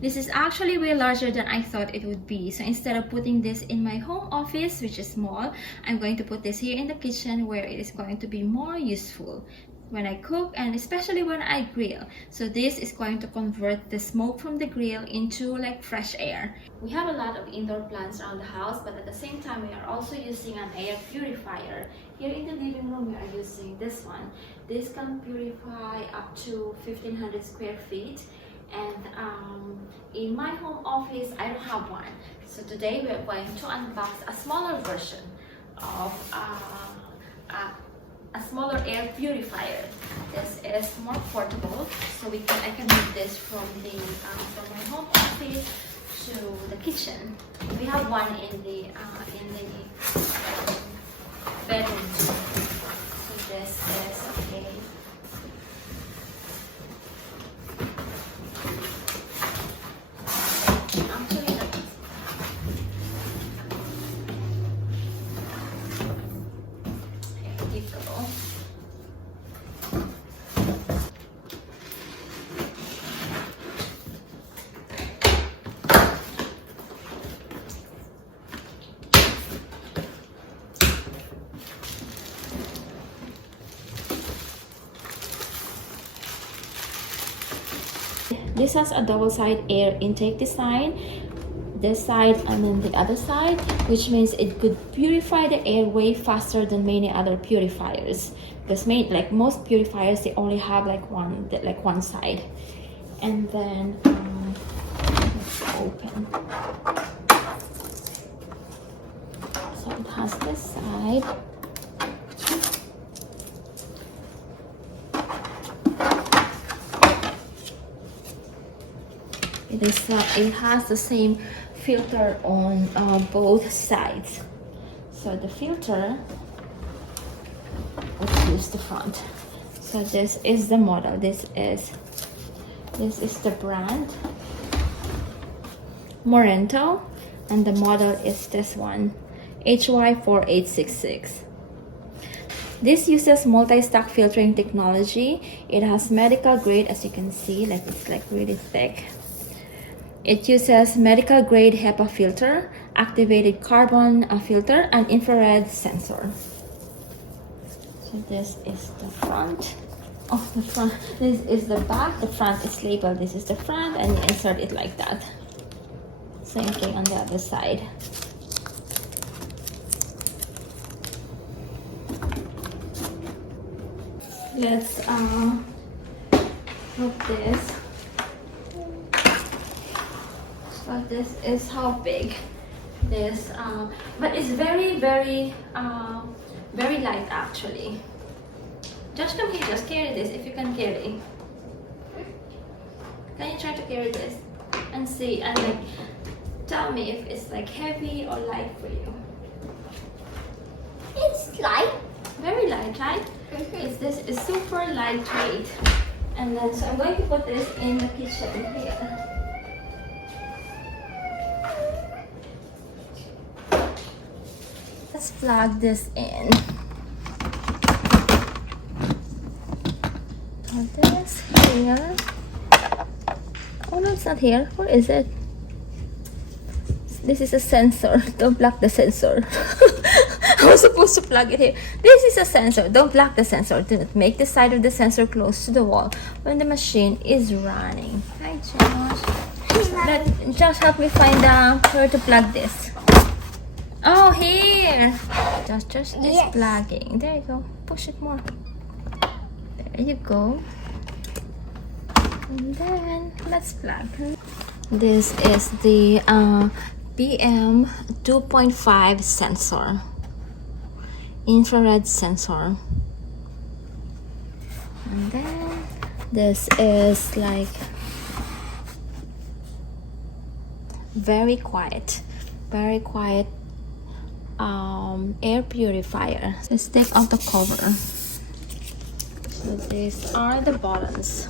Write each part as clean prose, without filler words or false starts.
This is actually way larger than I thought it would be. So instead of putting this in my home office, which is small, I'm going to put this here in the kitchen where it is going to be more useful when I cook and especially when I grill. So this is going to convert the smoke from the grill into like fresh air. We have a lot of indoor plants around the house, but at the same time we are also using an air purifier. Here in the living room we are using this one. This can purify up to 1500 square feet, and in my home office I don't have one. So today we are going to unbox a smaller version of a smaller air purifier. This is more portable, so I can move this from my home office to the kitchen. We have one in the bedroom too. So this is okay. This has a double-side air intake design, this side and then the other side, which means it could purify the air way faster than many other purifiers. Because like most purifiers, they only have like one side. And then let's open. So it has this side. It has the same filter on both sides. So the filter, let's use the front. So this is the model. This is the brand Morento, and the model is this one, HY4866. This uses multi-stack filtering technology. It has medical grade, as you can see, like it's like really thick. It uses medical grade HEPA filter, activated carbon filter, and infrared sensor. So this is the front. Oh, the front. This is the back. The front is labeled. This is the front, and you insert it like that. Same thing on the other side. Let's put this. So this is how big this, but it's very light actually. Just come here, just carry this if you can carry. Can you try to carry this and see, and like tell me if it's like heavy or light for you? It's light. Very light, right? This is super lightweight. And then so I'm going to put this in the kitchen here. Let's plug this in. Put this here. Oh no, it's not here. Where is it? This is a sensor. Don't block the sensor. I was supposed to plug it here. This is a sensor. Don't block the sensor. Do not make the side of the sensor close to the wall when the machine is running. Hi, Josh. Josh, help me find where to plug this. Oh, here. Just is plugging. There you go. Push it more. There you go. And then let's plug. This is the PM 2.5 sensor, infrared sensor. And then this is like very quiet air purifier. Let's take off the cover. So these are the buttons.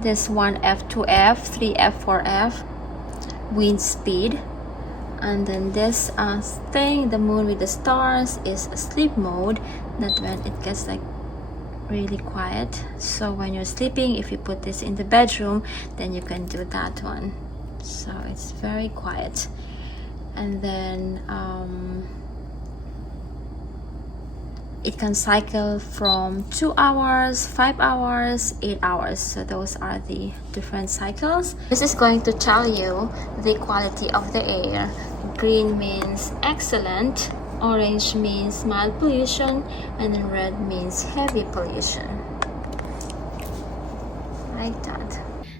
This 1F, 2F, 3F, 4F, wind speed. And then this thing, the moon with the stars, is sleep mode. That when it gets like really quiet. So when you're sleeping, if you put this in the bedroom, then you can do that one. So it's very quiet. And then it can cycle from 2 hours, 5 hours, 8 hours. So those are the different cycles. This is going to tell you the quality of the air. Green means excellent, orange means mild pollution, and then red means heavy pollution. Like that.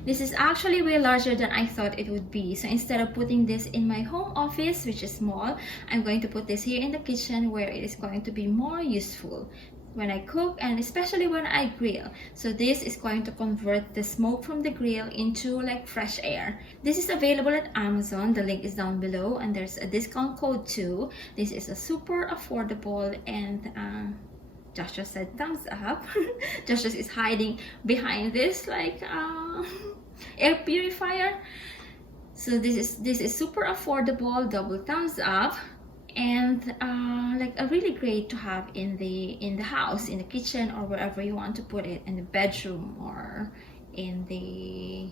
This is actually way larger than I thought it would be. So instead of putting this in my home office, which is small, I'm going to put this here in the kitchen where it is going to be more useful when I cook and especially when I grill. So this is going to convert the smoke from the grill into like fresh air. This is available at Amazon. The link is down below and there's a discount code too. This is a super affordable, and Joshua said thumbs up. Joshua is hiding behind this like air purifier. So this is super affordable, double thumbs up, and like a really great to have in the house, in the kitchen, or wherever you want to put it, in the bedroom or in the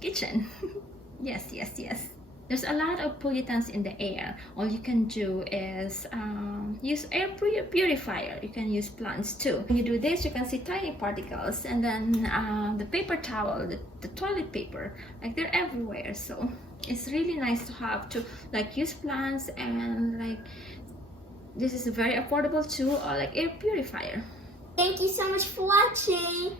kitchen. Yes. There's a lot of pollutants in the air. All you can do is use air purifier. You can use plants too. When you do this, you can see tiny particles, and then the paper towel, the toilet paper, like they're everywhere. So it's really nice to have to like use plants, and like this is a very affordable tool, or like air purifier. Thank you so much for watching.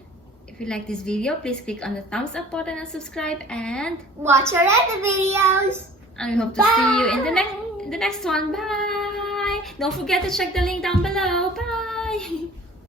If you like this video, please click on the thumbs up button and subscribe, and Watch our other videos. and we hope to see you in the next one. Bye! Don't forget to check the link down below. Bye!